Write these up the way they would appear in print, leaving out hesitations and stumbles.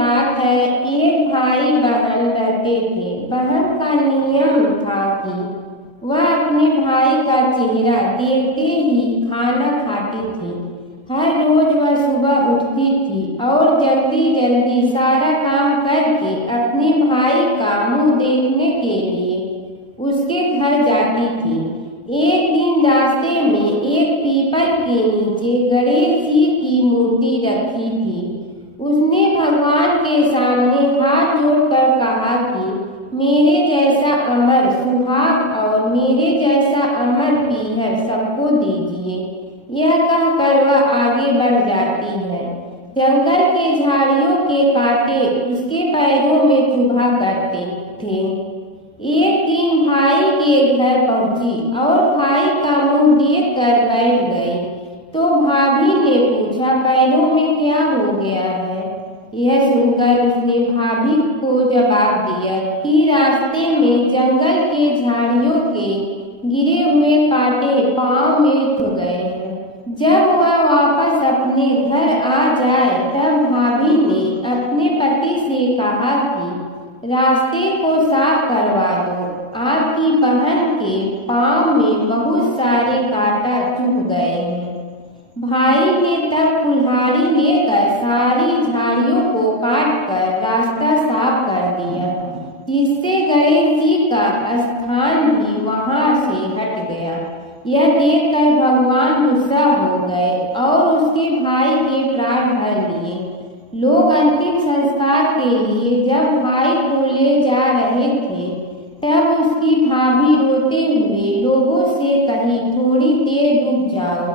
बात है, एक भाई बहन रहते थे। बहन का नियम था कि वह अपने भाई का चेहरा देखते ही खाना खाती थी। हर रोज वह सुबह उठती थी और जल्दी जल्दी सारा काम करके अपने भाई का मुंह देखने के लिए उसके घर जाती थी। एक दिन रास्ते में एक पीपल के नीचे गणेश जी की मूर्ति रखी थी। उसने भगवान के सामने हाथ जोड़कर कहा कि मेरे जैसा अमर सुहाग और मेरे जैसा अमर पीहर सबको दीजिए। यह कहकर वह आगे बढ़ जाती है। जंगल के झाड़ियों के कांटे उसके पैरों में चुभा करते थे। एक दिन भाई के घर पहुंची और भाई का मुंह देख कर बैठ गई तो भाभी ने पूछा, पैरों में क्या हो गया है? यह सुनकर उसने भाभी को जवाब दिया कि रास्ते में जंगल के झाड़ियों के गिरे हुए कांटे पांव में ठुक गए हैं। जब वह वापस अपने घर आ जाए तब भाभी ने अपने पति से कहा कि रास्ते को साफ करवा दो, आपकी बहन के पांव में बहुत सारे कांटा चुभ गए हैं। भाई ने तब कुल्हाड़ी लेकर सारी झाड़ियों को काट कर रास्ता साफ कर दिया, जिससे गणेश जी का स्थान भी वहां से हट गया। यह देखकर भगवान गुस्सा हो गए और उसके भाई के प्राण भर लिए। लोग अंतिम संस्कार के लिए जब भाई को ले जा रहे थे तब उसकी भाभी रोते हुए लोगों से कही, थोड़ी देर रुक जाओ,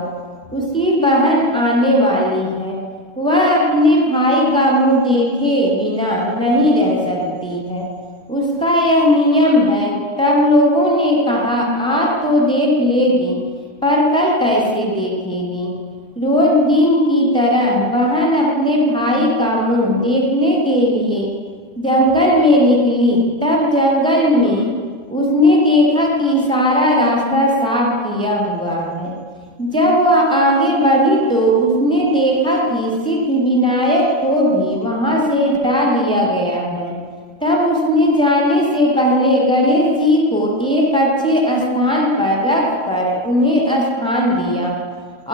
उसकी बहन आने वाली है। वह अपने भाई का मुंह देखे बिना नहीं रह सकती है, उसका यह नियम है। तब लोगों ने कहा, आज तो देख लेगी पर कल कैसे देखेगी? रोज दिन की तरह बहन अपने भाई का मुंह देखने के लिए जंगल में निकली। तब जंगल में उसने देखा कि सारा रास्ता साफ किया हुआ है। जब वह आगे बढ़ी तो उसने देखा कि सिद्ध विनायक को भी वहां से हटा दिया गया है। तब उसने जाने से पहले गणेश जी को एक अच्छे स्थान पर रखकर उन्हें स्थान दिया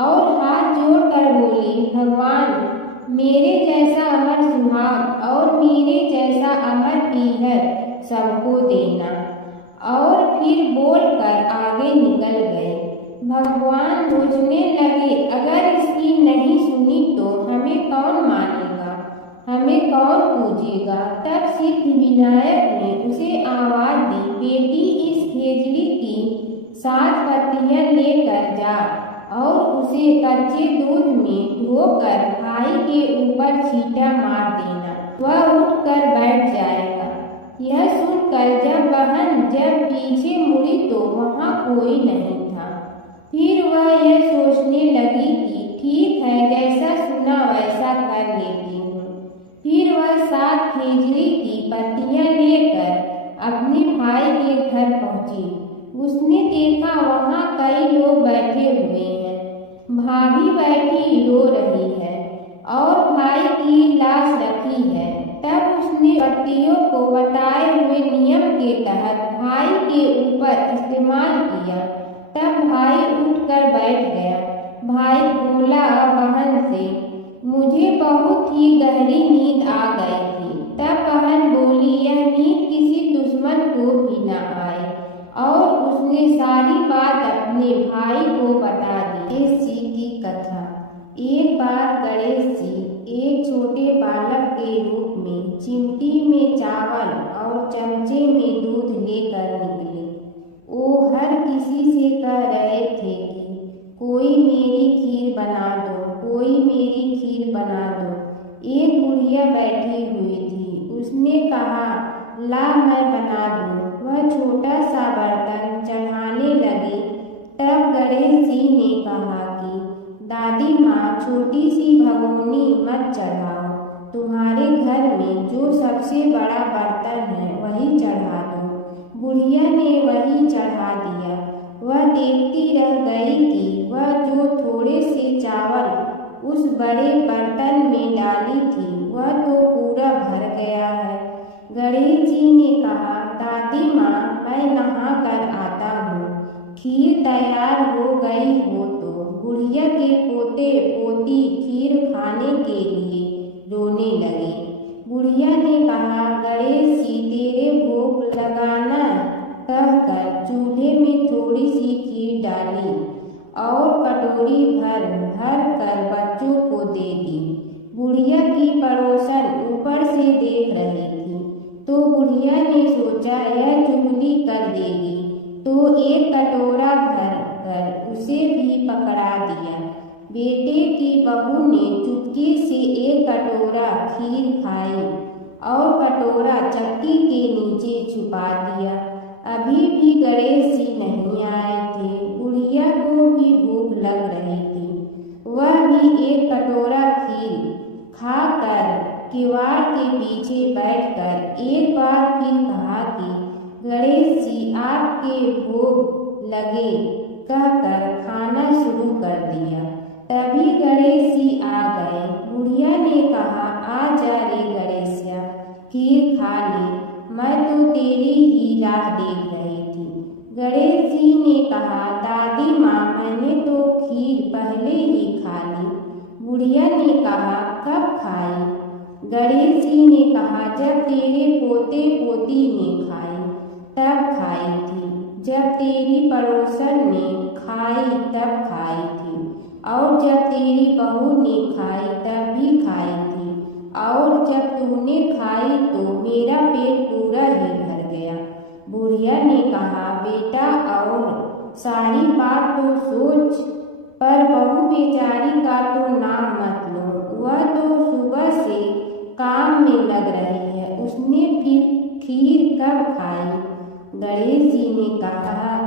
और हाथ जोड़कर बोली, भगवान मेरे जैसा अमर सुहाग और मेरे जैसा अमर पीहर सबको देना। और फिर बोलकर आगे निकल गए। भगवान सोचने लगे, अगर इसकी नहीं सुनी तो हमें कौन मानेगा, हमें कौन पूजेगा? तब सिद्ध विनायक ने उसे आवाज दी, बेटी इस खेजड़ी की 7 पत्तियां लेकर जा और उसे कच्चे दूध में धोकर भाई के ऊपर छींटा मार देना, वह उठकर बैठ जाएगा। यह सुनकर जब पीछे मुड़ी तो वहां कोई नहीं था। फिर वह यह सोचने लगी कि ठीक है, जैसा सुना वैसा कर लेती हूँ। फिर वह 7 खेजड़ी की पत्तियां लेकर अपने भाई के घर पहुंची। उसने देखा वहां कई लोग बैठे हुए हैं। भाभी बैठी रो रही है और भाई की लाश रखी है। तब उसने पत्तियों को बताए हुए नियम के तहत भाई के ऊपर इस्तेमाल किया। तब भाई उठकर बैठ गया। भाई बोला बहन से, मुझे बहुत ही गहरी नींद आ गई थी। तब बहन बोली, यह नींद किसी दुश्मन को भी न आए। और उसने सारी बात अपने भाई को बता दी। गणेश जी की कथा। एक बार गणेश जी एक छोटे बालक के रूप में चिमटी में चावल और चमचे में दूध लेकर निकले। वो हर किसी से कह रहे थे कि कोई मेरी खीर बना दो, कोई मेरी खीर बना दो। एक बुढ़िया बैठी हुई थी। उसने कहा, ला मैं बना दूं। वह छोटा सा बर्तन चढ़ाने लगी। तब गणेश जी ने कहा कि दादी माँ, छोटी सी भगोनी मत चढ़ाओ, तुम्हारे घर में जो सबसे बड़ा बर्तन है वही चढ़ा दो। बुढ़िया ने वही चढ़ा दिया। वह देखती रह गई कि वह जो थोड़े से चावल उस बड़े बर्तन में डाली थी वह तो पूरा दादी माँ मैं नहा कर आता हूँ। खीर तैयार हो गई हो तो बुढ़िया के पोते पोती खीर खाने के लिए रोने लगे। बुढ़िया ने कहा, गणेश जी तेरे भोग लगाना कहकर चूल्हे में थोड़ी सी खीर डाली और कटोरी भर भर कर बच्चों को दे दी। बुढ़िया की पड़ोसन ऊपर से देख रही थी तो बुढ़िया ने सोचा यह चुगली कर देगी, तो एक कटोरा भर कर उसे भी पकड़ा दिया। बेटे की बहू ने चुपके से एक कटोरा खीर खाई और कटोरा चक्की के नीचे छुपा दिया। अभी भी गणेश जी नहीं आए थे। बुढ़िया को भी भूख लग रही थी। वह भी एक कटोरा खीर खाकर किवाड़ के पीछे बैठकर एक बार फिर कहा कि गणेश जी आपके भोग लगे कहकर खाना शुरू कर दिया। तभी गणेश जी आ गए। बुढ़िया ने कहा, आ जा रे गणेशिया, खीर खा ले, मैं तो तेरी ही राह देख रही थी। गणेश जी ने कहा, दादी माँ मैंने तो खीर पहले ही खा ली। बुढ़िया ने कहा, कब खाई? गणेश जी ने कहा, जब तेरे पोते पोती ने खाई तब खाई थी, जब तेरी पड़ोसन ने खाई तब खाई थी, और जब तेरी बहू ने खाई तब भी खाई थी, और जब तूने खाई तो मेरा पेट पूरा ही भर गया। बुढ़िया ने कहा, बेटा और सारी बात तो सोच, पर बहू बेचारी का तो नाम मत लो। वह तो सुबह से काम में लग रही है, उसने फिर खीर कब खाई? गणेश जी ने कहा,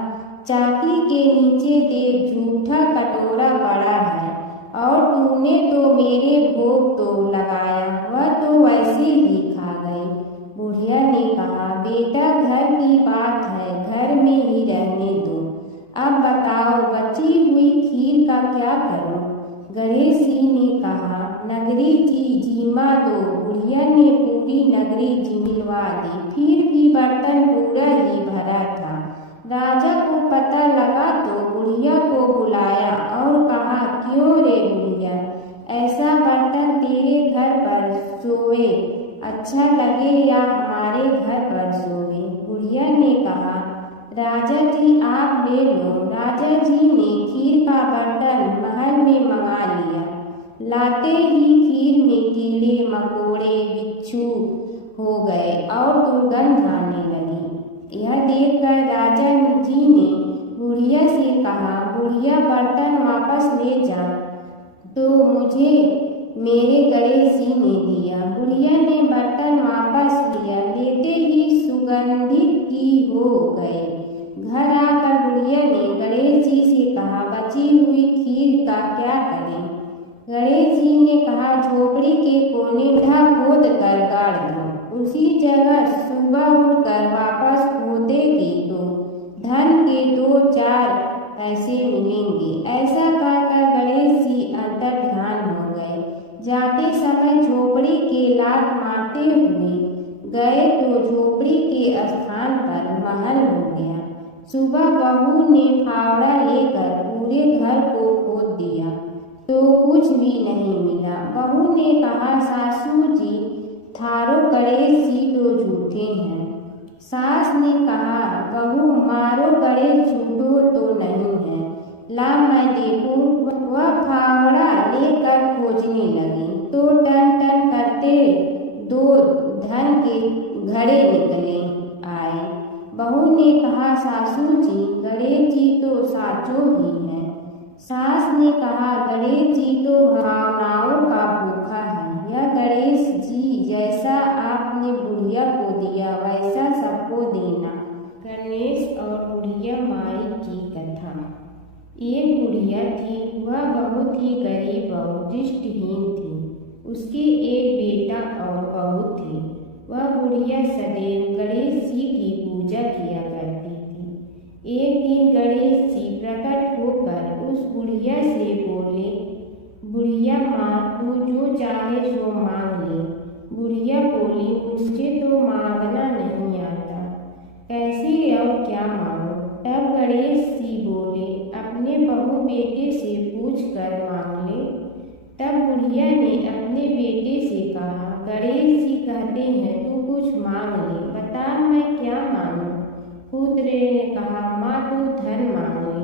चाकी के नीचे देख झूठा कटोरा बड़ा है, और तूने तो मेरे भोग तो लगाया, वह तो वैसे ही खा गई। बुढ़िया ने कहा, बेटा घर की बात है, घर में ही रहने दो। अब बताओ बची हुई खीर का क्या करूं? गणेश जी ने कहा, नगरी की जीमा दो। बुढ़िया ने पूरी नगरी जिमिलवा दी, फिर भी बर्तन पूरा ही भरा था। राजा को पता लगा तो बुढ़िया को बुलाया और कहा, क्यों रे बुढ़िया, ऐसा बर्तन तेरे घर पर सोए अच्छा लगे या हमारे घर पर सोए? बुढ़िया ने कहा, राजा जी आप ले लो। राजा जी ने खीर का बर्तन महल में मंगा लिया। लाते ही खीर में कीड़े मकोड़े बिच्छू हो गए और दुर्गंध आने लगी। यह देखकर राजा जी ने बुढ़िया से कहा, बुढ़िया बर्तन वापस ले जा, तो मुझे मेरे गणेश जी ने दिया। बुढ़िया ने बर्तन वापस लिया, लेते ही सुगंधित की हो गए। घर आकर बुढ़िया ने गणेश जी से कहा, बची हुई खीर का क्या करें? गणेश जी ने कहा, झोपड़ी के कोने गड्ढा खोद कर गाड़ दो, उसी जगह सुबह उठकर वापस खोदेगी तो धन के 2-4 पैसे मिलेंगे। ऐसा कहकर गणेश जी अंतर ध्यान हो गए। जाते समय झोपड़ी के लात मारते हुए गए तो झोपड़ी के स्थान पर महल हो गया। सुबह बहू ने फावड़ा लेकर पूरे घर को खोद दिया तो कुछ भी नहीं मिला। बहू ने कहा, सासू जी थारो गणेश जी तो झूठे हैं। सास ने कहा, बहू मारो गणेश झूठो तो नहीं है, ला मैं देखूं। वह फावड़ा लेकर खोजने लगी तो टन टन करते 2 धन के घड़े निकले आए। बहू ने कहा, सासू जी गणेश जी तो साचो ही हैं। सास ने कहा, गणेश जी तो भावनाओं का भूखा है। यह गणेश जी जैसा आपने बुढ़िया को दिया वैसा सबको देना। गणेश और बुढ़िया माई की कथा। एक बुढ़िया थी, वह बहुत ही गरीब और दृष्टिहीन थी। उसके एक बेटा और बहू थे। वह बुढ़िया सदैव गणेश जी की पूजा किया करती थी। एक दिन गणेश जी प्रकट होकर उस बुढ़िया से बोले, बुढ़िया माँ तू जो चाहे सो मांग ले। बुढ़िया बोली, मुझे तो मांगना नहीं आता। बुढ़िया ने अपने बेटे से कहा, गणेश जी कहते हैं तू कुछ मांग ले, बता मैं क्या मांगू। पुत्र ने कहा, माँ तू धन मांग ले।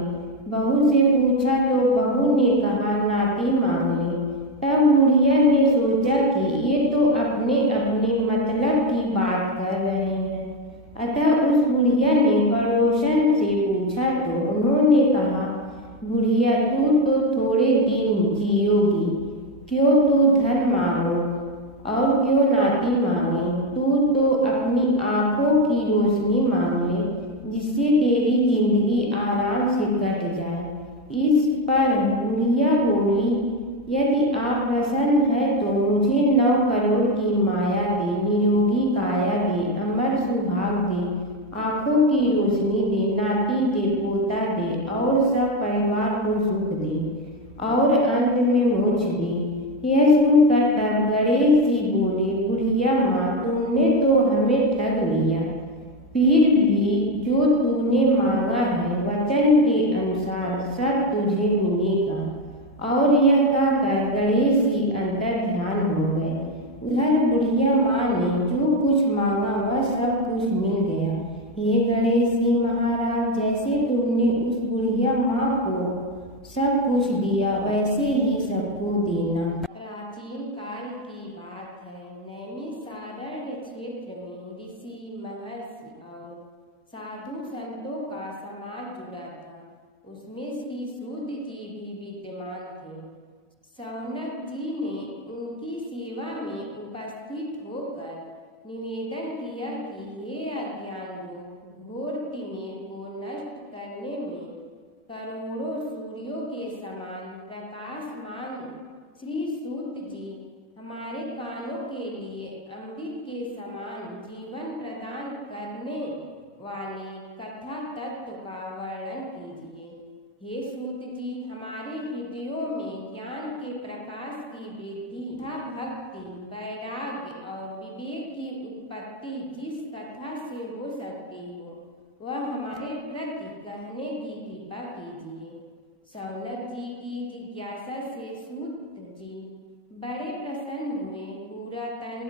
बहू से पूछा तो बहू ने कहा, नाती मांग ले। तब बुढ़िया ने सोचा कि ये तो अपने अपने मतलब की बात कर रहे हैं। अतः उस बुढ़िया ने पड़ोसन से पूछा तो उन्होंने कहा, बुढ़िया तू तो थोड़े दिन जियोगी, क्यों तू धन मांगो और क्यों नाती मांगे। तू तो अपनी आंखों की रोशनी मांग ले, जिससे तेरी जिंदगी आराम से कट जाए। इस पर बुढ़िया बोली, यदि आप प्रसन्न है तो मुझे 9 करोड़ की माया दे, निरोगी काया दे, अमर सुभाग दे, आंखों की रोशनी दे, नाती दे, पोता दे और सब परिवार को सुख दे और अंत में मोक्ष दे। यह सुनकर तब गणेश जी बोले, बुढ़िया माँ तुमने तो हमें ठग लिया, फिर भी जो तूने मांगा है वचन के अनुसार सब तुझे मिलेगा। और यह कहकर गणेश जी अंतर ध्यान हो गए। उधर बुढ़िया माँ ने जो कुछ मांगा वह सब कुछ मिल गया। हे गणेश जी महाराज, जैसे तुमने उस बुढ़िया माँ को सब कुछ दिया वैसे ही सबको देना। प्राचीन काल की बात है। नैमिषारण्य क्षेत्र में ऋषि, महर्षि और साधु संतों का समाज जुड़ा था। उसमें श्री सूत जी भी विद्यमान थे। शौनक जी ने उनकी सेवा में उपस्थित होकर निवेदन किया कि हे अज्ञान लोग, घोर तिमिर को नष्ट करने में करोड़ों सूर्यों के समान प्रकाशमान श्री सूत जी हमारे कानों के लिए अमृत के समान जीवन प्रदान करने वाले कथा तत्व का वर्णन कीजिए। हे सूत जी, हमारे हृदयों में ज्ञान के प्रकाश की वृद्धि तथा भक्ति, वैराग्य और विवेक की उत्पत्ति जिस कथा से हो सकती हो वह हमारे प्रति कहने की कृपा कीजिए। शौनक जी की जिज्ञासा से सूत जी बड़े प्रसन्न हुए। पुरातन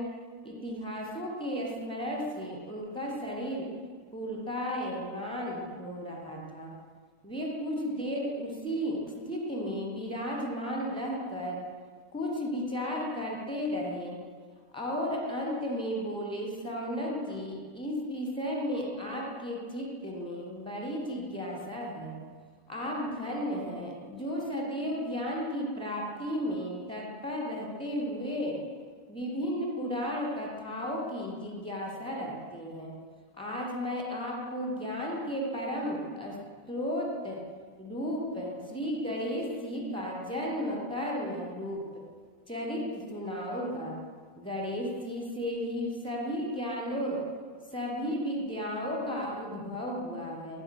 इतिहासों के स्मरण से उनका शरीर पुलकायमान हो रहा था। वे कुछ देर उसी स्थिति में विराजमान रहकर कुछ विचार करते रहे और अंत में बोले, शौनक जी, इस विषय में आपके चित्त में बड़ी जिज्ञासा है। आप धन्य हैं जो सदैव ज्ञान की प्राप्ति में तत्पर रहते हुए विभिन्न पुराण कथाओं की जिज्ञासा रखते हैं। आज मैं आपको ज्ञान के परम स्रोत रूप श्री गणेश जी का जन्म कर्म रूप चरित्र सुनाऊंगा। गणेश जी से ही सभी ज्ञानों, सभी विद्याओं का उद्भव हुआ है।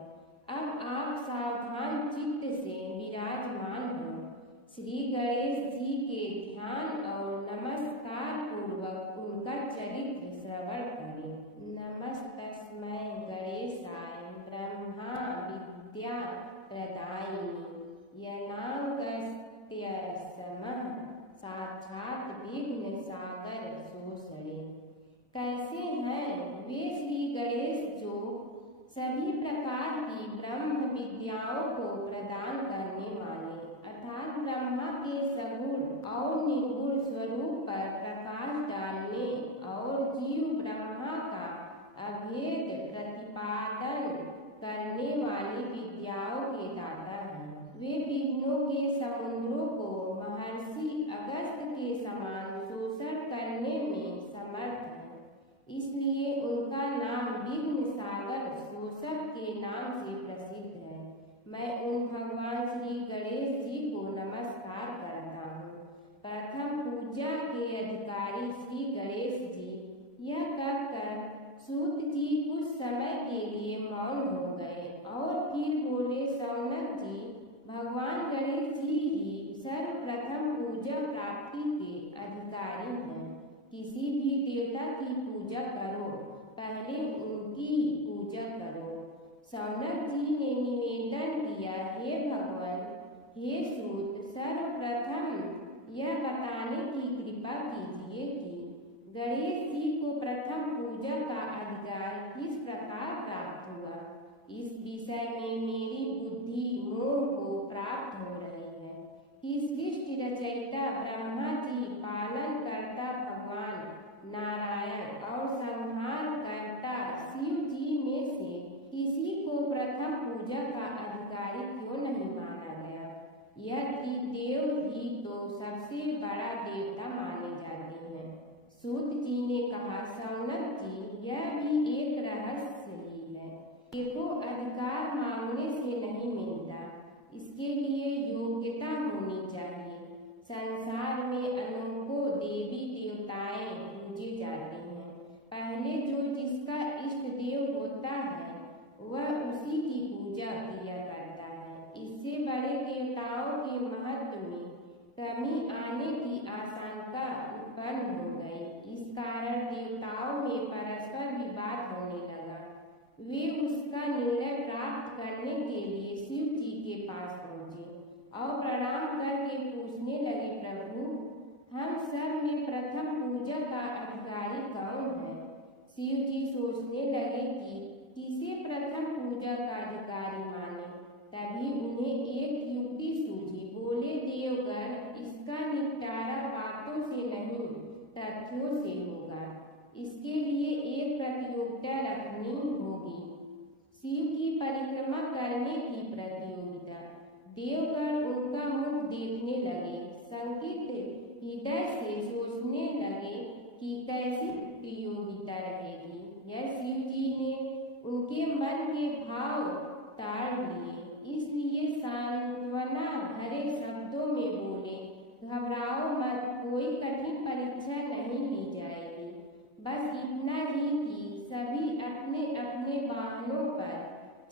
अब आप सावधान चित्त से विराजमान हो। श्री गणेश जी के ध्यान और नमस्कार पूर्वक उनका चरित्र श्रवण करें। नमस्तस्मै गणेशाय ब्रह्मा विद्या प्रदायिनी यनागस्त्य समः साक्षात् विघ्न सागर शोषणे। कैसे हैं वे श्री गणेश जो सभी प्रकार की ब्रह्म विद्याओं को प्रदान करने वाले अर्थात ब्रह्मा के सगुण और निर्गुण स्वरूप पर प्रकाश डालने और जीव ब्रह्मा का अभेद प्रतिपादन करने वाली विद्याओं के दाता हैं। वे विघ्नों के समुद्रों को महर्षि अगस्त के समान शोषण करने में समर्थ है, इसलिए उनका नाम विघ्न सागर शोषक के नाम से प्रसिद्ध है। मैं उन भगवान श्री गणेश जी को नमस्कार करता हूँ। प्रथम पूजा के अधिकारी श्री गणेश जी, यह कहकर सूत जी कुछ समय के लिए मौन हो गए और फिर बोले, शौनक जी, भगवान गणेश जी ही सर्वप्रथम पूजा प्राप्ति के अधिकारी हैं। किसी भी देवता की पूजा करो, पहले उनकी पूजा करो। शौनक जी ने निवेदन किया, हे भगवान, हे सूत, सर्वप्रथम यह बताने की कृपा कीजिए कि गणेश जी को प्रथम पूजा का अधिकार किस प्रकार प्राप्त हुआ। इस विषय में मेरी बुद्धि मोह को प्राप्त हो रही है कि सृष्टि रचयिता ब्रह्मा जी, पालन करता भगवान नारायण और संहार करता शिव जी में से किसी को प्रथम पूजा का अधिकारी क्यों नहीं माना गया। यह त्रिदेव ही तो सबसे बड़ा देवता माने जाते हैं। सूत जी ने कहा, सौनक जी, यह भी एक रहस्य ही है। देखो, अधिकार मांगने से नहीं मिलता, इसके लिए योग्यता होनी चाहिए। संसार में अनेकों देवी देवताएं पूजे जाते हैं। पहले जो जिसका इष्ट देव होता है वह उसी की पूजा किया करता है। इससे बड़े देवताओं के महत्व में कमी आने की आशंका उत्पन्न हो गई। इस कारण देवताओं में परस्पर विवाद होने लगा। वे उसका निर्णय प्राप्त करने के लिए शिव जी के पास पहुंचे और प्रणाम करके पूछने लगे, प्रभु, हम सब में प्रथम पूजा का अधिकारी कौन है। शिव जी सोचने लगे कि किसे प्रथम पूजा का अधिकारी माने। तभी उन्हें एक युक्ति सूझी। बोले, देवगण, इसका निपटारा बातों से नहीं तथ्यों से होगा। इसके लिए एक प्रतियोगिता रखनी होगी, शिव की परिक्रमा करने की प्रतियोगिता। देवगण उनका मुख देखने लगे, संकित हृदय से सोचने लगे कि कैसी प्रतियोगिता रहेगी। यह शिव जी ने उनके मन के भाव ताड़ लिए, इसलिए सांत्वना भरे शब्दों में बोले, घबराओ मत, कोई कठिन परीक्षा नहीं ली जाएगी। बस इतना ही कि सभी अपने अपने वाहनों पर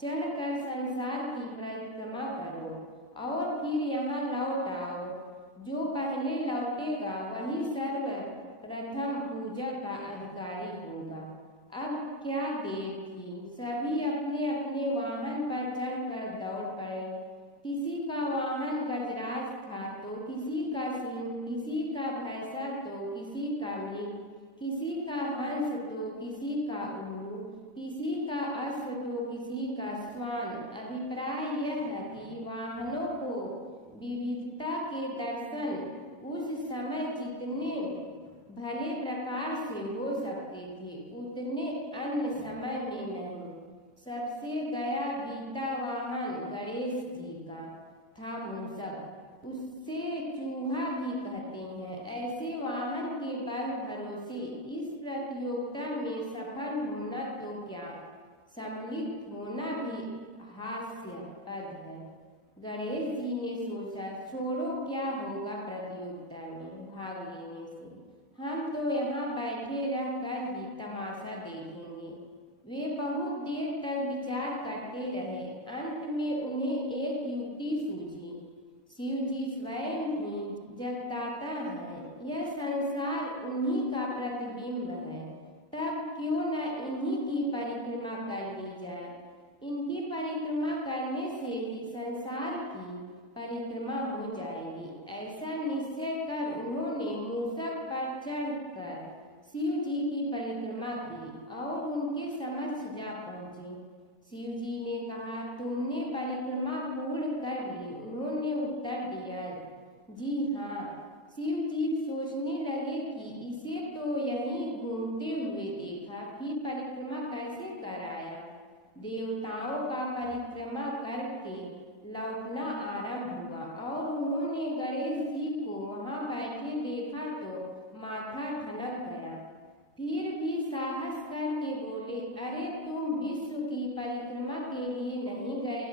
चढ़कर संसार की परिक्रमा करो और फिर यहाँ लौट आओ। जो पहले लौटेगा वही सर्वप्रथम पूजा का अधिकारी होगा। अब क्या देर थी, सभी अपने अपने वाहन पर चढ़कर दौड़ पड़े। किसी का वाहन गजराज था तो किसी का सिंह, किसी का भैंसा तो किसी का मृग, किसी का हंस तो किसी का उल्लू, किसी का अश्व तो किसी का श्वान। अभिप्राय यह है कि वाहनों को विविधता के दर्शन उस समय जितने भले प्रकार से हो सकते थे उतने अन्य समय में नहीं। सबसे गया बीता वाहन गणेश जी का था मूषक, उससे चूहा भी कहते हैं। ऐसे वाहन के बल भरोसे इस प्रतियोगिता में सफल होना तो क्या, सम्मिलित होना भी हास्यास्पद है। गणेश जी ने सोचा, छोड़ो, क्या होगा प्रतियोगिता में भाग लेने से, हम तो यहाँ बैठे रहकर ही तमाशा देखेंगे। वे बहुत देर तक विचार करते रहे। अंत में उन्हें एक युक्ति सूझी। शिव जी स्वयं ही जगदाता है, यह संसार उन्हीं का प्रतिबिंब है, तब क्यों न इन्हीं की परिक्रमा कर ली जाए। इनकी परिक्रमा करने से ही संसार की परिक्रमा हो जाएगी। ऐसा निश्चय कर उन्होंने मूषक पर चढ़कर शिव जी की परिक्रमा की और उनके समक्ष जा पहुंचे। शिव जी ने कहा, तुमने परिक्रमा पूर्ण कर ली। उन्होंने उत्तर दिया, जी हाँ। शिव जी सोचने लगे कि इसे तो यहीं घूमते हुए देखा, फिर परिक्रमा कैसे कर आया। देवताओं का परिक्रमा करके लौटना आरंभ हुआ और उन्होंने गणेश जी को वहां बैठे देखा तो माथा ठनक गया। फिर भी साहस करके बोले, अरे तुम विश्व की परिक्रमा के लिए नहीं गए।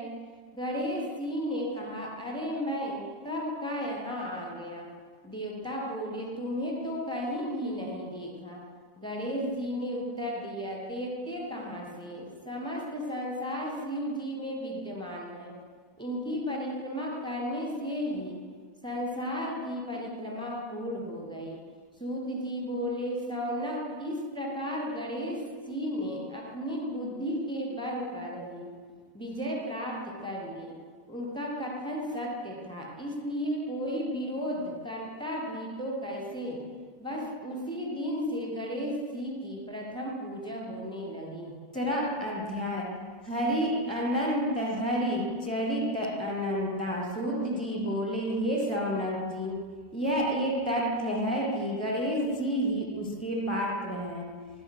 गणेश जी ने कहा, अरे मैं कब का यहाँ आ गया। देवता बोले, तुम्हें तो कहीं भी नहीं देखा। गणेश जी ने उत्तर दिया, देखते कहाँ से, समस्त संसार शिव जी में विद्यमान है। इनकी परिक्रमा करने से ही संसार की परिक्रमा पूर्ण हो गई। सूत जी बोले, सौनक, इस प्रकार गणेश जी ने अपनी बुद्धि के बल पर विजय प्राप्त कर ली। उनका कथन सत्य था, इसलिए कोई विरोध करता दूसरा अध्याय। हरि अनंत हरि चरित अनंता। सूत जी बोले, हे शौनक जी, यह एक तथ्य है कि गणेश जी ही उसके पात्र हैं।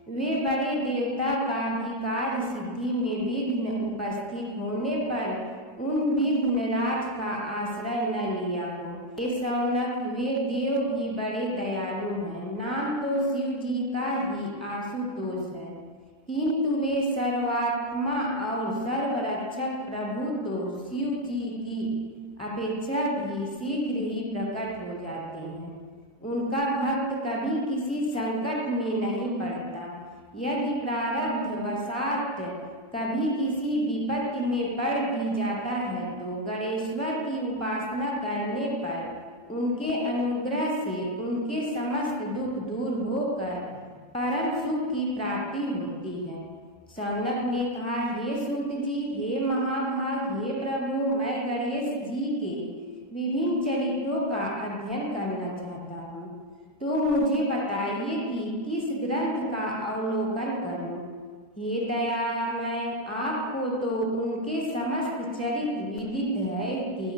वे बड़े देवता का भी कार्य सिद्धि में विघ्न उपस्थित होने पर उन विघ्नराज का आश्रय न लिया हो। हे शौनक, वे देव भी बड़े दयालु हैं। नाम तो शिव जी का ही आशुतोष है, किंतु वे सर्वात्मा और सर्वरक्षक प्रभु तो शिव जी की अपेक्षा भी शीघ्र ही प्रकट हो जाते हैं। उनका भक्त कभी किसी संकट में नहीं पड़ता। यदि प्रारब्ध वशात कभी किसी विपत्ति में पड़ भी जाता है तो गणेश्वर की उपासना करने पर उनके अनुग्रह से उनके समस्त दुख दूर होकर परम सुख की प्राप्ति होती है। शौनक ने कहा, हे सूत जी, हे महाभाग, हे प्रभु, मैं गणेश जी के विभिन्न चरित्रों का अध्ययन करना चाहता हूँ, तो मुझे बताइए कि किस ग्रंथ का अवलोकन करूँ। हे दयामय, आपको तो उनके समस्त चरित्र विदित है कि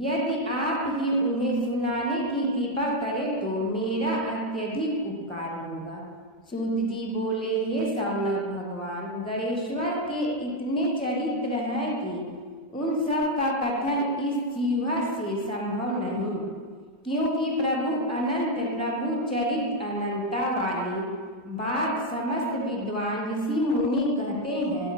यदि आप ही उन्हें सुनाने की कृपा करें तो मेरा अत्यधिक उपकार होगा। सूत जी बोले, हे शौनक भगवान, गणेश्वर के इतने चरित्र हैं कि उन सब का कथन इस जीवा से संभव नहीं, क्योंकि प्रभु अनंत प्रभु चरित अनंता वाली बात समस्त विद्वान ऋषि मुनि कहते हैं।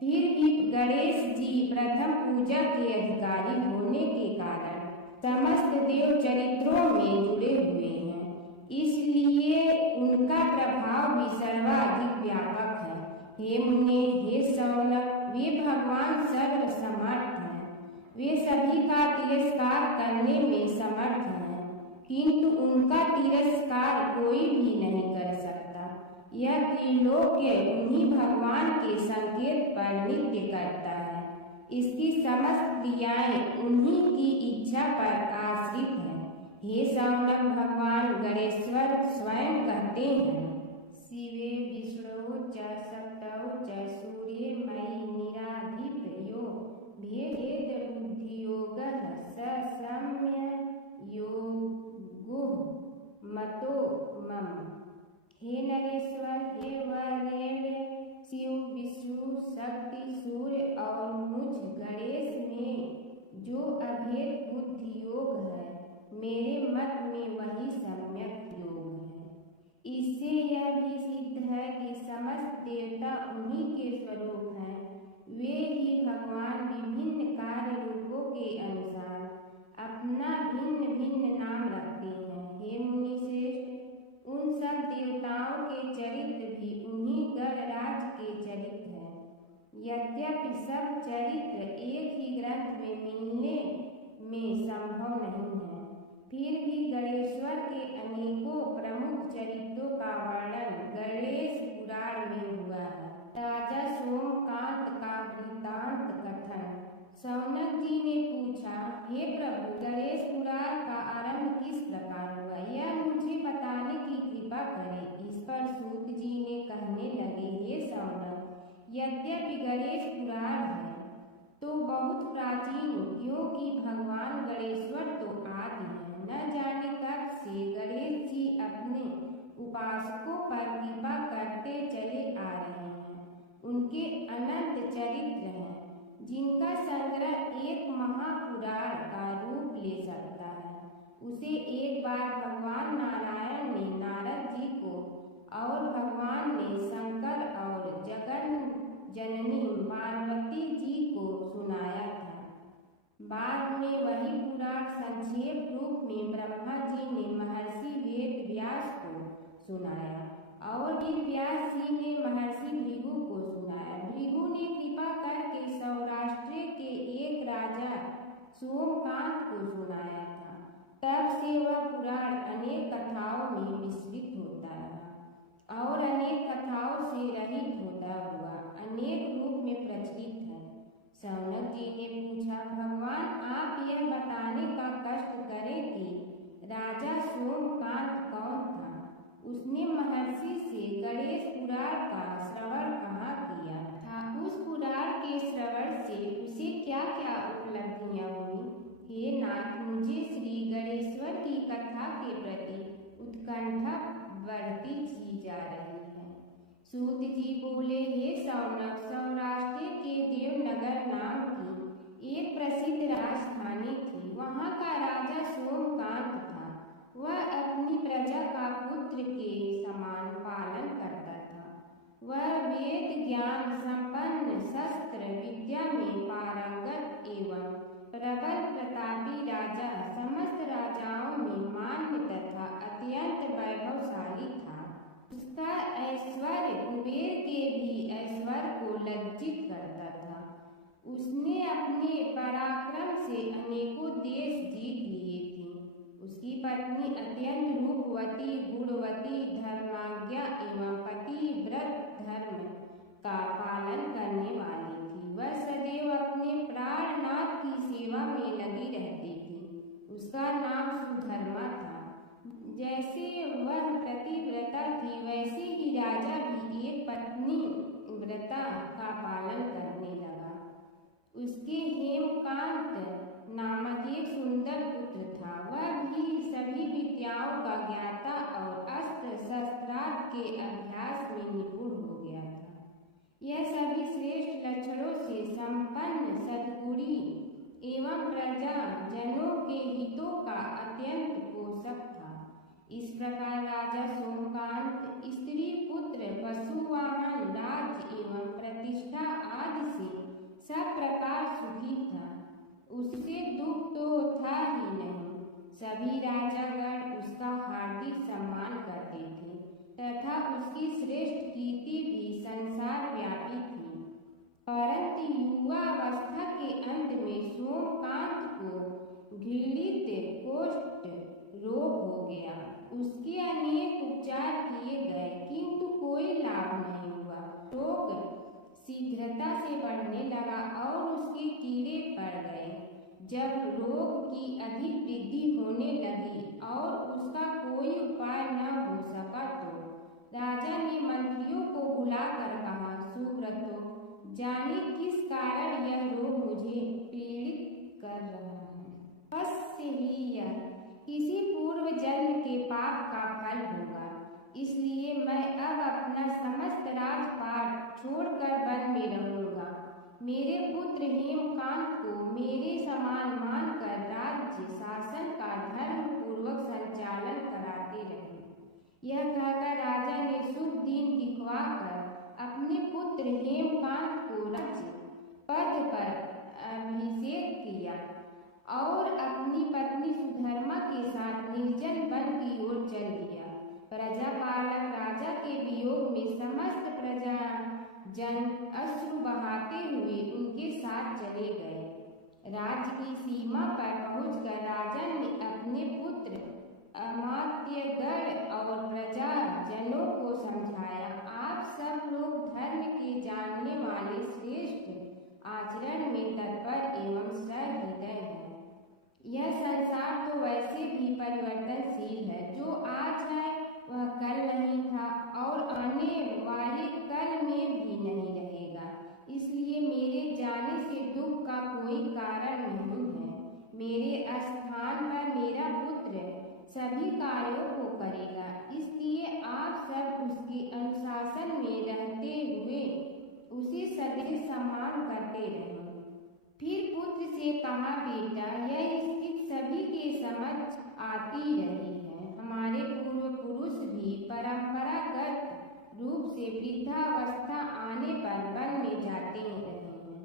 फिर भी गणेश जी प्रथम पूजा के अधिकारी होने के कारण समस्त देव चरित्रों में जुड़े हुए हैं, इसलिए उनका प्रभाव भी सर्वाधिक व्यापक है। हे मुने, हे शौनक, वे भगवान सर्व समर्थ हैं। वे सभी का तिरस्कार करने में समर्थ हैं, किंतु उनका तिरस्कार कोई भी नहीं कर सकता। यह त्रिलोक्य उन्हीं भगवान के संकेत पर नृत्य करता है। इसकी समस्त क्रियाएं उन्हीं की इच्छा पर आश्रित हैं। हे शौनक भगवान, गणेश्वर स्वयं कहते हैं, शिवे विष्णु च शक्तौ च सूर्ये मयि निराधिप यो भेद बुद्धियोगः स सम्य योगो मतो मम। हे नरेश्वर, हे वरेण्य, शिव, विष्णु, शक्ति, सूर्य और मुझ गणेश में जो अभेद बुद्धि योग है, मेरे मत में वही सम्यक योग है। इससे यह भी सिद्ध है कि समस्त देवता उन्हीं के स्वरूप हैं। वे ही भगवान विभिन्न कार्य रूपों के अनुसार अपना भिन्न भिन्न नाम रखते हैं। हे मुनि श्रेष्ठ, उन सब देवताओं के चरित्र भी उन्हीं गणराज के चरित्र हैं। यद्यपि सब चरित्र एक ही ग्रंथ में मिलने में संभव नहीं है, फिर भी गणेश्वर के अनेकों प्रमुख चरित्रों का वर्णन गणेश पुराण में हुआ है। राजा सोमकांत का वृत्तांत कथन। शौनक जी ने पूछा, हे प्रभु, गणेश पुराण का आरंभ किस प्रकार हुआ, यह मुझे बताने की कृपा करें। इस पर सूत जी ने कहने लगे, हे शौनक, यद्यपि गणेश पुराण है तो बहुत प्राचीन, क्योंकि भगवान गणेश्वर तो आदि है। न जाने कब से गणेश जी अपने उपासकों पर कृपा करते चले आ रहे हैं। उनके अनंत चरित्र हैं, जिनका संग्रह एक महापुराण का रूप ले सकता है। उसे एक बार भगवान नारायण ने नारद जी को और भगवान ने शंकर और जगन जननी पार्वती जी को सुनाया था। बाद में वही पुराण संक्षेप रूप में ब्रह्मा जी ने महर्षि वेद व्यास को सुनाया और फिर व्यास जी ने महर्षि भृगु को सुनाया। भृगु ने कृपा करके सौराष्ट्र के एक राजा सोमकांत को सुनाया था। तब से वह पुराण अनेक कथाओं में विस्तृत होता रहा और अनेक कथाओं से रहित होता हुआ अनेक रूप में प्रचलित है। शौनक जी ने पूछा, भगवान, आप यह बताने का कष्ट करें कि राजा सोमकांत कौन था? उसने महर्षि से गणेश पुराण का श्रवण कहाँ किया? उत्कंठा बढ़ती ही जा रही है। सूत जी बोले, हे सौनक, सौराष्ट्र के देवनगर नाम की एक प्रसिद्ध राजधानी थी। वहाँ का राजा सोमकांत था। वह अपनी प्रजा का पुत्र के समान पालन करता था। वह वेद ज्ञान संपन्न, शस्त्र विद्या में पारंगत एवं प्रबल प्रतापी राजा, समस्त राजाओं में मान्य तथा अत्यंत वैभवशाली था। उसका ऐश्वर्य कुबेर के भी ऐश्वर्य को लज्जित करता था। उसने अपने पराक्रम से अनेकों देश जीत लिए थे। उसकी पत्नी अत्यंत रूपवती, गुणवती, धर्माज्ञा एवं पतिव्रत धर्म का पालन करने वाली थी। वह सदैव अपने प्राणनाथ की सेवा में लगी रहती थी। उसका नाम सुधर्मा था। जैसे वह पतिव्रता थी, वैसे ही राजा भी एक पत्नी व्रता का पालन करने लगा। उसके हेमकांत नामक एक सुंदर पुत्र था। वह भी सभी विद्याओं का ज्ञाता और अस्त्र शस्त्रास्त्र के अभ्यास में निपुण हो गया था। यह सभी श्रेष्ठ लक्षणों से संपन्न, सद्गुणी एवं प्रजा जनों के हितों का अत्यंत पोषक था। इस प्रकार राजा सोमकांत स्त्री पुत्र, पशुवाहन, राज्य एवं प्रतिष्ठा आदि से सब प्रकार सुखी था। उससे दुख तो था ही नहीं। सभी राजागण उसका हार्दिक सम्मान करते थे तथा उसकी श्रेष्ठ कीर्ति भी संसार व्यापी थी। परंतु युवावस्था के अंत में सोमकांत को घृणित कुष्ठ रोग हो गया। उसके अनेक उपचार किए गए, किंतु कोई लाभ नहीं हुआ। रोग शीघ्रता से बढ़ने लगा और उसके कीड़े पड़ गए। जब रोग की अधिक वृद्धि होने लगी और उसका कोई उपाय न हो सका, तो राजा ने मंत्रियों को बुलाकर कहा, सुव्रतो, जाने किस कारण यह रोग मुझे पीड़ित कर रहा है। अवश्य ही यह किसी पूर्व जन्म के पाप का फल होगा। इसलिए मैं अब अपना समस्त राजपाट छोड़कर वन में रहूंगा। मेरे पुत्र हेमकांत को मेरे समान मानकर राज्य शासन का धर्म पूर्वक संचालन कराते रहे। यह कहकर राजा ने शुभ दिन दिखवाकर अपने पुत्र हेमकांत को राज्य पद पर अभिषेक किया और अपनी पत्नी सुधर्मा के साथ निर्जन वन की ओर चल दिया। प्रजापालक राजा के वियोग में समस्त प्रजा जन अश्रु बहाते हुए उनके साथ चले गए। राज्य की सीमा पर पहुंचकर राजा ने अपने पुत्र, अमात्यगण और प्रजा जनों को समझाया, आप सब लोग धर्म के जानने वाले, श्रेष्ठ आचरण में तत्पर एवं सहृदय हैं। यह संसार तो वैसे भी परिवर्तनशील है। जो आज है वह कल नहीं था और आने वाले कल में भी नहीं रहेगा। इसलिए मेरे जाने से दुख का कोई कारण नहीं है। मेरे स्थान पर मेरा पुत्र सभी कार्यों को करेगा। इसलिए आप सब उसके अनुशासन में रहते हुए उसे सदैव सम्मान करते रहें। फिर पुत्र से कहा, बेटा, यह स्थिति सभी के समझ आती रही है। हमारे पूर्व पुरुष भी परंपरागत रूप से वृद्धावस्था आने पर वन में जाते रहे हैं।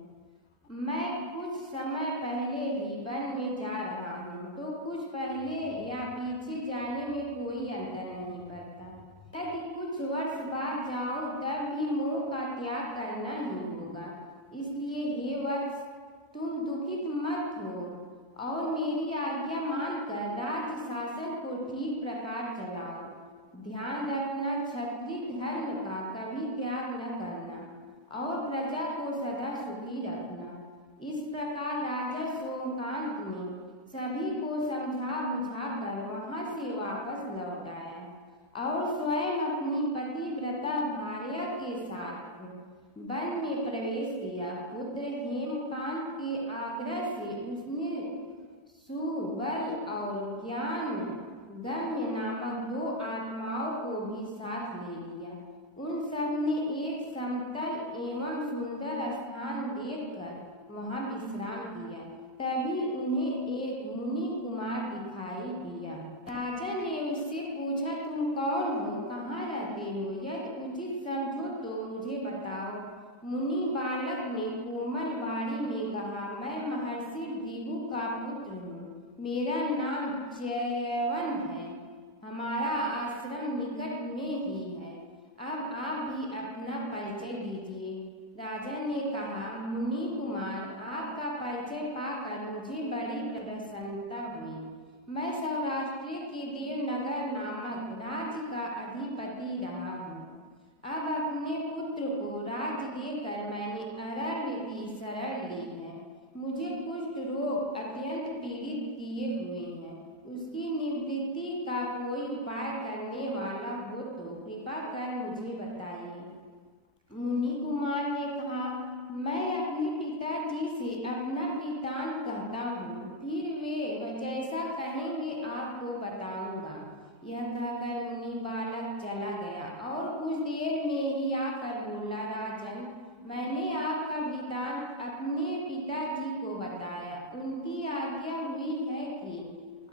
मैं कुछ समय पहले ही वन में जा रहा हूँ, तो कुछ पहले या पीछे जाने में कोई अंतर नहीं पड़ता। यदि कुछ वर्ष बाद जाऊँ तब भी मोह का त्याग करना ही होगा। इसलिए हे वत्स, तुम दुखित मत हो और मेरी आज्ञा मानकर राज्य शासन को ठीक प्रकार चलाओ। ध्यान रखना, क्षत्रिय धर्म का कभी त्याग न करना और प्रजा को सदा सुखी रखना। इस प्रकार राजा सोमकांत ने सभी को समझा बुझाकर वहां से वापस लौट आया और स्वयं अपनी पतिव्रता भार्या के साथ वन में प्रवेश किया। पुत्र हेमकांत के आग्रह से उसने सुबल और ज्ञान गम्य नामक 2 आदमी वहां विश्राम किया। तभी उन्हें एक मुनि कुमार दिखाई दिया। राजा ने उससे पूछा, तुम कौन हो, कहाँ रहते हो? यदि उचित समझो तो मुझे बताओ। मुनि बालक ने कोमल वाणी में कहा, मैं महर्षि भृगु का पुत्र हूँ। मेरा नाम च्यवन है। हमारा आश्रम निकट में ही है। अब आप भी अपना परिचय दीजिए। राजा ने कहा, मुनि कुमार, आपका परिचय पाकर मुझे बड़ी प्रसन्नता हुई। मैं सौराष्ट्र के देवनगर नामक राज्य का अधिपति रहा हूँ। अब अपने पुत्र को राज्य देकर मैंने अरण्य की शरण ली है। मुझे कुष्ठ रोग अत्यंत पीड़ित किए हुए हैं। उसकी निवृत्ति का कोई उपाय करने वाला हो तो कृपा कर मुझे बताइए। मुनि कुमार ने कहा, मैं अपने पिताजी से अपना वृत्तांत कहता हूँ, फिर वे जैसा कहेंगे आपको बताऊंगा। यह कहकर मुनि बालक चला गया और कुछ देर में ही आकर बोला, राजन, मैंने आपका वृत्तांत अपने पिताजी को बताया। उनकी आज्ञा हुई है कि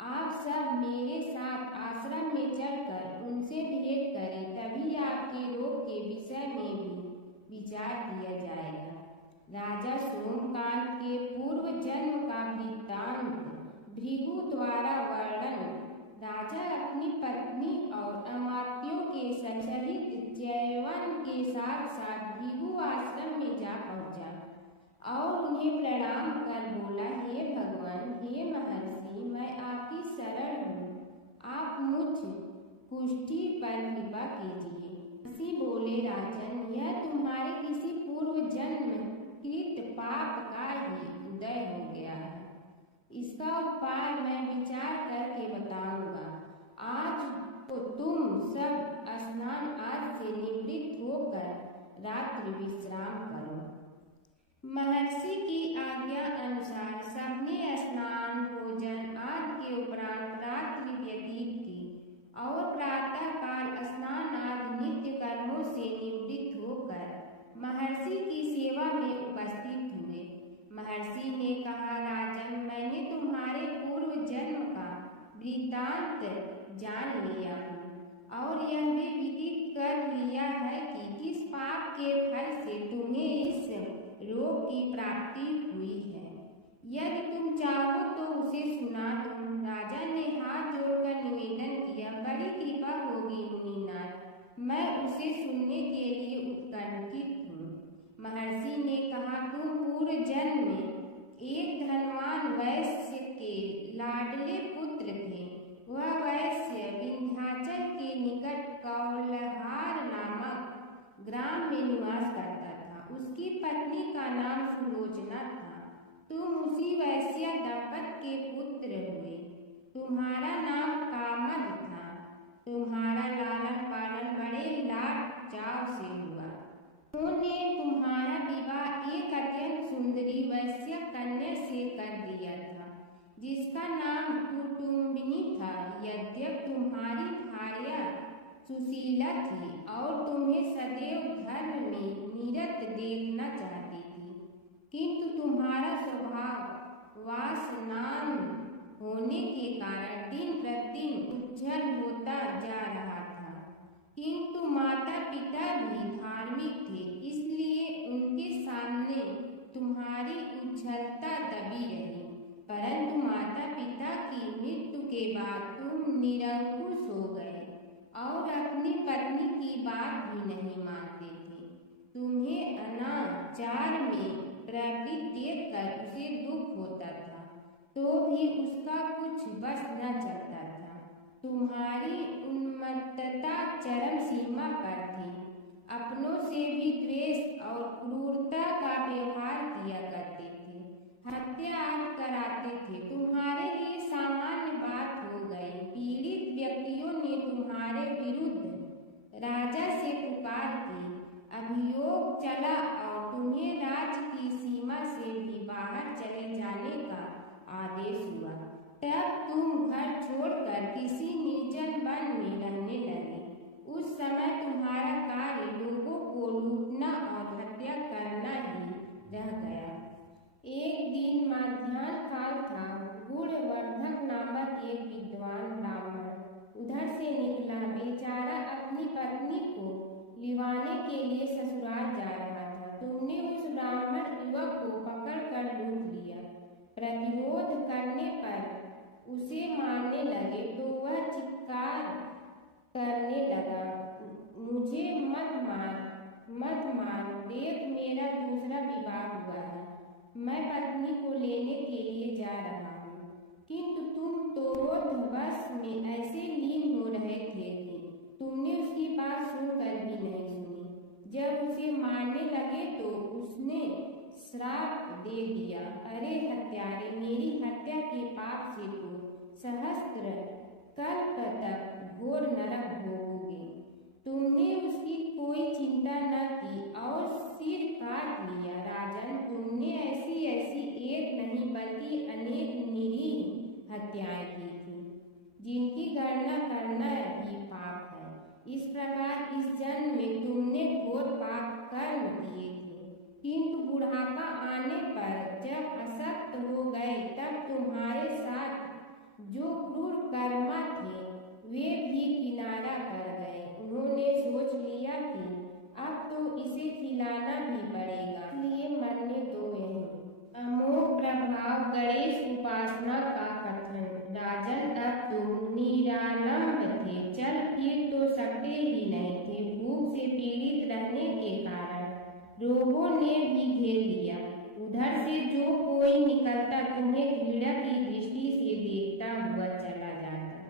आप सब मेरे साथ आश्रम में चलकर उनसे भेंट करें, तभी आपके रोग के विषय में भी विचार किया जाएगा। राजा सोमकांत के पूर्व जन्म का वृत्तांत भृगु द्वारा वर्णन। राजा अपनी पत्नी और अमात्यों के सहित च्यवन के साथ साथ भृगु आश्रम में जा पहुंचा और उन्हें प्रणाम कर बोला, हे भगवान, हे महर्षि, मैं आपकी शरण हूँ। आप मुझ कुष्ठी पर कृपा कीजिए। महर्षि बोले, राजन, यह तुम्हारे किसी पूर्व जन्म कृत पाप का ही उदय हो गया है। इसका उपाय मैं विचार करके बताऊंगा। आज तो तुम सब स्नान आदि से निवृत्त होकर रात्रि विश्राम करो। महर्षि की आज्ञा अनुसार सबने स्नान, भोजन आदि के उपरांत रात्रि व्यतीत की और प्रातः काल स्नान आदि नित्य कर्मों से निवृत्त होकर महर्षि की सेवा में उपस्थित हुए। महर्षि ने कहा, राजन, मैंने तुम्हारे पूर्व जन्म का वृत्तांत जान लिया और यह भी विदित कर लिया है कि किस पाप के फल से तुम्हें इस रोग की प्राप्ति हुई है। यदि तुम चाहो तो उसे सुना दूं। राजा ने हाथ जोड़कर निवेदन किया, बड़ी कृपा होगी मुनिनाथ, मैं उसे सुनने के लिए उत्कंठित हूँ। महर्षि ने कहा, तुम पूर्व जन्म में एक धनवान वैश्य के लाडले पुत्र थे। वह वैश्य विंध्याचल के निकट कौलहार नामक ग्राम में निवास करता था। उसकी पत्नी का नाम सुलोचना था। तुम उसी वैश्य दंपत के पुत्र हुए। तुम्हारा नाम कामद था। तुम्हारा लालन पालन बड़े लाड चाव से हुआ। उन्होंने तुम्हारा विवाह एक अत्यंत सुंदरी वैश्य कन्या से कर दिया था, जिसका नाम कुटुम्बिनी था। यद्यपि तुम्हारी भार्या सुशीला थी और तुम्हें सदैव धर्म में निरत देखना चाहती थी, किंतु तुम्हारा स्वभाव वासनान होने के कारण दिन प्रतिदिन उज्जवल होता जा रहा था। किंतु माता पिता भी धार्मिक थे, इसलिए उनके सामने तुम्हारी उज्ज्वलता दबी रही। परंतु माता पिता की मृत्यु के बाद तुम निरंकुश हो गए और अपनी पत्नी की बात भी नहीं मानते थे। तुम्हें अनाचार में प्रवृत्त देखकर उसे दुख होता था, तो भी उसका कुछ बस न चलता था। तुम्हारी उन्मत्तता चरम सीमा पर थी। अपनों से भी द्वेष और क्रूरता का व्यवहार किया करते थे। हत्या कराते थे। तुम्हारे लिए सामान्य बात हो गई। पीड़ित व्यक्तियों ने तुम्हारे विरुद्ध राजा से पुकार की। अभियोग चला और तुम्हें राज्य की सीमा से भी बाहर चले जाने का आदेश हुआ। तब तुम घर छोड़कर किसी निर्जन वन में रहने लगे। उस समय तुम्हारा कार्य लोगों को लूटना और हत्या करना ही रह गया। देख मेरा दूसरा विवाह हुआ है, मैं पत्नी को लेने के लिए जा रहा हूँ, किंतु तुम तो क्रोधवश में ऐसे लीन हो रहे थे कि तुमने उसकी बात सुनकर भी नहीं सुनी। जब उसे मारने लगे तो उसने श्राप दे दिया, अरे हत्यारे, मेरी हत्या के पाप से तो सहस्त्र कल्प तक घोर नरक भोगोगे। तुमने उसकी कोई चिंता न की और सिर काट लिया। राजन, तुमने ऐसी एक नहीं बल्कि अनेक निरीह हत्याएं की थी, जिनकी गणना करना ही पाप है। इस प्रकार इस जन्म में तुमने घोर पाप कर्म किए थे, किंतु बुढ़ापा आने पर जब अशक्त हो गए तब तुम्हारे साथ जो क्रूर कर्मा थे वे भी किनारा कर गए। उन्होंने सोच लिया कि अब तो इसे खिलाना भी पड़ेगा, इसलिए मरने दो यहीं। अमोघ प्रभाव गणेश उपासना का कथन। राजन, अब तुम निरालंब थे, चल फिर तो सकते ही नहीं थे। भूख से पीड़ित रहने के कारण रोगों ने भी घेर लिया। उधर से जो कोई निकलता तुम्हें घृणा की दृष्टि से देखता हुआ चला जाता।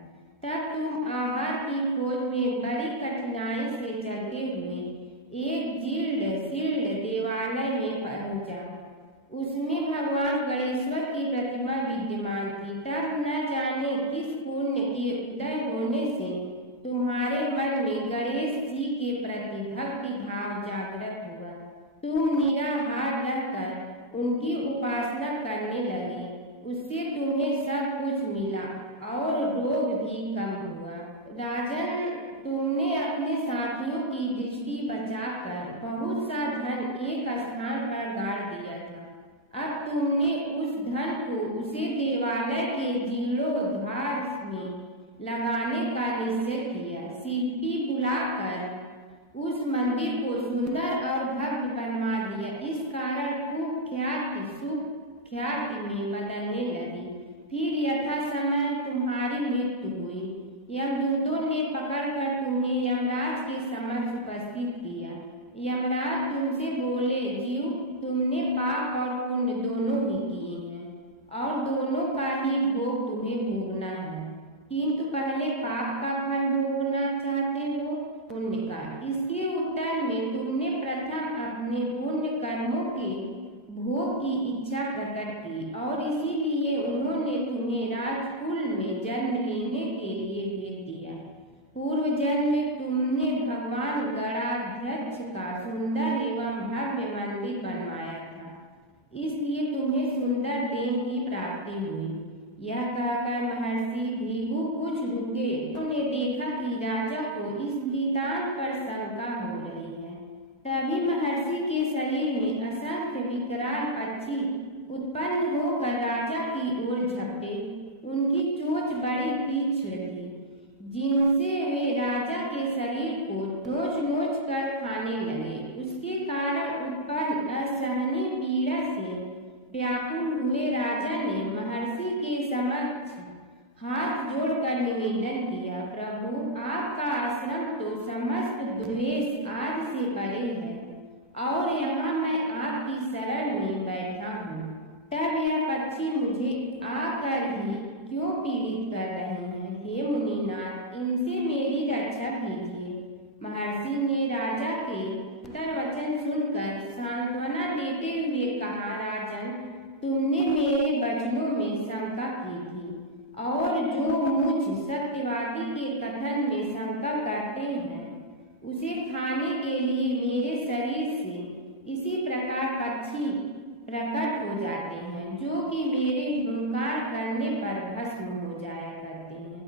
तब तुम आहार की खोज में बड़ी कठिनाई से चलते हुए एक जीर्ण देवालय में पहुंचा। उसमें भगवान गणेश्वर की प्रतिमा विद्यमान थी। तब न जाने किस पुण्य के उदय होने से तुम्हारे मन में गणेश जी के प्रति भक्ति भाव जागृत हुआ। तुम निराहार रहकर उनकी उपासना करने लगे। उससे तुम्हें सब कुछ मिला और रोग भी कम हुआ। राजन, तुमने अपने साथियों की दृष्टि बचाकर बहुत सा धन एक स्थान पर गाड़ दिया था। अब तुमने उस धन को उसे देवालय के जीर्णोद्धार में लगाने का निश्चय किया। शिल्पी बुलाकर उस मंदिर को सुंदर और भव्य बनवा दिया। इस कारण कुख्याति सुख्याति में बदलने लगी। फिर यथा समय तुम्हारी मृत्यु हुई। यमदूतों ने पकड़कर तुम्हें यमराज के समक्ष उपस्थित किया। यमराज तुमसे बोले, जीव, तुमने पाप और पुण्य दोनों ही किए हैं और दोनों का ही भोग तुम्हें भोगना है, किंतु पहले पाप का फल भोगना चाहते हो पुण्य का। इसके उत्तर में तुमने प्रथम अपने पुण्य कर्मों के भोग की इच्छा प्रकट की और इसीलिए उन्होंने तुम्हें राजकुल में जन्म लेने के लिए भेज दिया। पूर्व जन्म में तुमने भगवान गणाध्यक्ष का सुंदर एवं भव्य मंदिर बनवाया था, इसलिए तुम्हें सुंदर देह की प्राप्ति हुई। यह कहकर महर्षि भृगु कुछ रुके। उन्होंने देखा कि राजा को इस वृत्तांत पर शंका हो रही है। तभी महर्षि के शरीर में असंख्य विकराल पक्षी उत्पन्न होकर राजा की ओर झपटे। उनकी चोंच बड़ी तीक्ष्ण थी, जिनसे वे राजा के शरीर को नोच कर खाने लगे। उसके कारण उत्पन्न असहनीय पीड़ा से व्याकुल हुए राजा ने महर्षि के समक्ष हाथ जोड़कर निवेदन किया, प्रभु, आपका आश्रम तो समस्त द्वेष आदि से परे है और यहाँ मैं आपकी शरण में बैठा हूँ। तब यह पक्षी मुझे आकर ही क्यों पीड़ित कर रहे हैं? हे मुनिनाथ, इनसे मेरी रक्षा कीजिए। महर्षि ने राजा के उत्तर वचन सुनकर सांत्वना देते हुए कहा, राजन, तुमने मेरे वचनों में शंका की थी और जो मुझ सत्यवादी के कथन में शंका करते हैं उसे खाने के लिए मेरे शरीर से इसी प्रकार पक्षी प्रकट हो जाते हैं, जो कि मेरे हुंकार करने पर भस्म हो जाया करते हैं।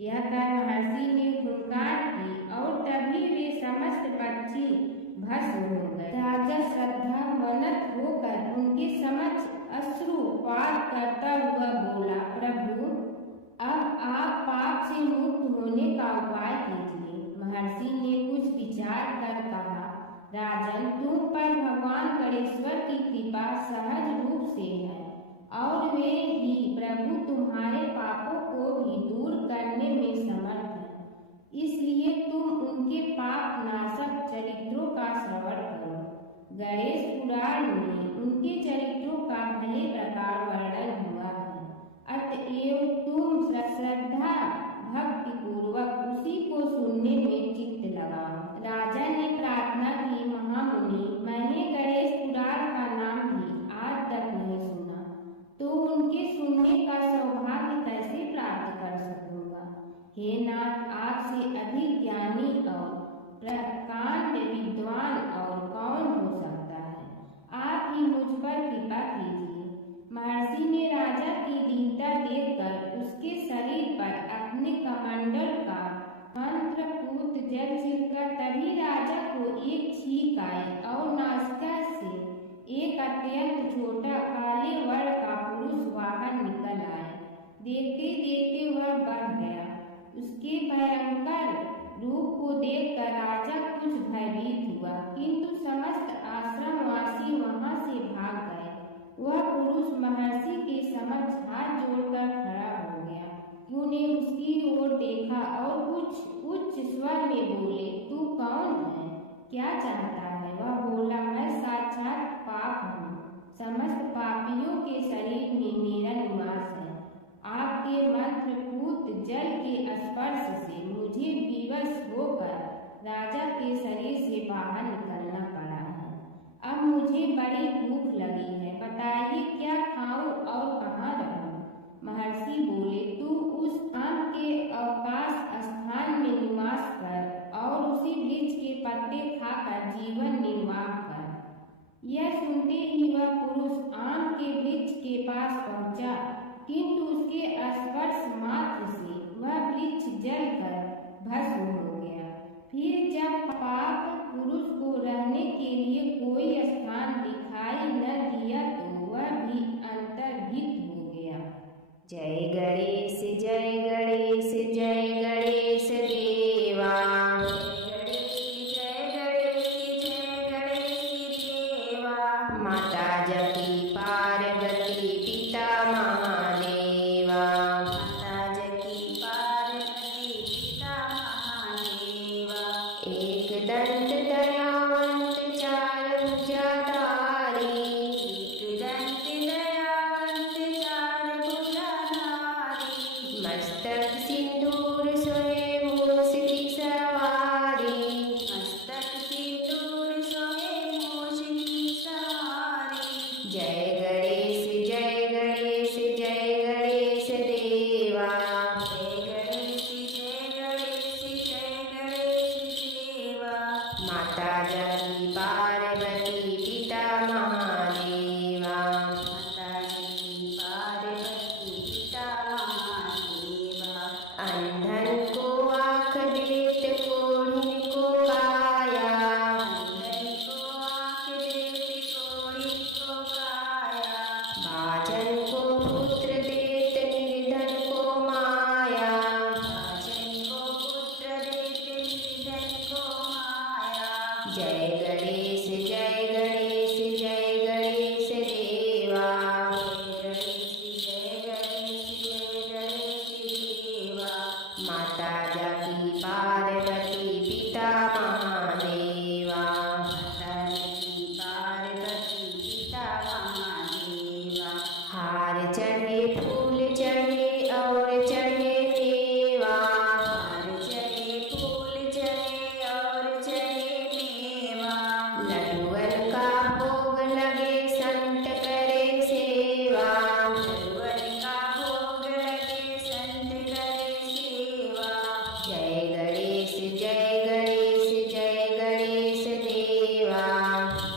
यह कर महर्षि ने हुंकार की और तभी वे समस्त पक्षी भस्म हो गए। राजा श्रद्धावनत होकर उनके समक्ष अश्रुपात करता हुआ बोला, प्रभु, अब आप पाप से मुक्त होने का उपाय कीजिए। महर्षि ने कुछ विचार कर कहा, राजन, तुम पर भगवान गणेश्वर की कृपा सहज रूप से है और वे ही प्रभु तुम्हारे पापों को भी दूर करने में समर्थ हैं। इसलिए तुम उनके पाप नाशक चरित्रों का श्रवण करो। रूप को देखकर राजा कुछ भयभीत हुआ, किंतु समस्त आश्रमवासी वहां से भाग गए। वह पुरुष महर्षि के समक्ष हाथ जोड़कर खड़ा हो गया। उन्हें उसकी ओर देखा और कुछ उच्च स्वर में बोले, तू कौन है, क्या चाहता है? वह बोला, मैं साक्षात पाप हूँ। समस्त पापियों के शरीर में मेरा निवास है। आपके मंत्रपूत जल के स्पर्श से मुझे विवश होकर राजा के शरीर से बाहर निकलना पड़ा है। अब मुझे बड़ी भूख लगी है, बताइए क्या खाऊं और कहाँ रहूं? महर्षि बोले, तू उस आम के अवकाश स्थान में निवास कर और उसी वृक्ष के पत्ते खाकर जीवन निर्वाह कर। यह सुनते ही वह पुरुष आम के वृक्ष के पास पहुंचा, किंतु उसके स्पर्श मात्र से वह वृक्ष जलकर भस्म हो गया। फिर जब पाप पुरुष को रहने के लिए कोई स्थान दिखाई न दिया तो वह भी अंतर्हित हो गया। जय गणेश जय गणेश जय गणेश देवा। माता जकी पार्वती पिता महादेवा। माता जकी पार्वती पिता महादेवा। एक दंत दयावंत चार भुजाधारी। एक दंत दयावंत चार भुजाधारी। मस्तक सिंदूर सोहे मूस की सवारी। मस्तक सिंदूर सोहे मूस की सवारी। जय गणेश जय गणेश जय गणेश देवा। जय गणेश जय गणेश जय गणेश देवा। माता जकी पार्वती पिता महादेवा। माता जकी पार्वती पिता महादेवा। अंधन को आँख देत कोढ़िन को काया। अंधन को आँख देत कोढ़िन को काया। भाजन को पुत्र देत निर्धन को माया। भाजन को पुत्र देत निर्धन को माया। जय गणेश जय गणेश जय गणेश देवा। जय गणेश जय गणेश देवा। माता जकी पार्वती पिता महादेवा। माता जकी पार्वती पिता महादेवा। हार चढ़े फूल चढ़े और चढ़े मेवा। हार चढ़े फूल चढ़े और चढ़े मेवा। लड्डुअन का भोग लगे संत करे सेवा। लड्डुअन का भोग लगे संत करे सेवा। जय गणेश जय गणेश जय गणेश देवा।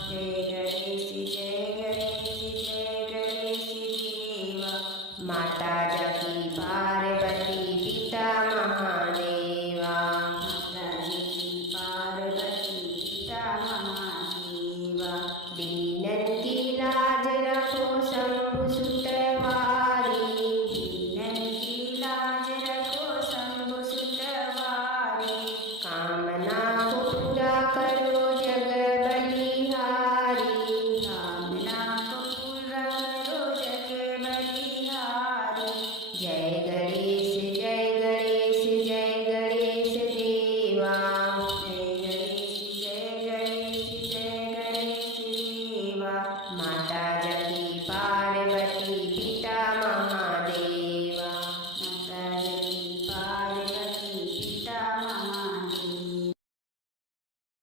जय गणेश जय गणेश जय गणेश देवा। माता जकी पार्वती पिता महादेवा। माता जकी पार्वती पिता महादेवा। दीनन की लाज रखो शंभु सुतवारी। दीनन की लाज रखो शंभु सुतवारी। कामना को पूरा करो जग बलिहारी। कामना को पूरा करो जग बलिहारी। जय गणेश जय गणेश जय गणेश देवा। जय गणेश जय गणेश जय गणेश देवा। माता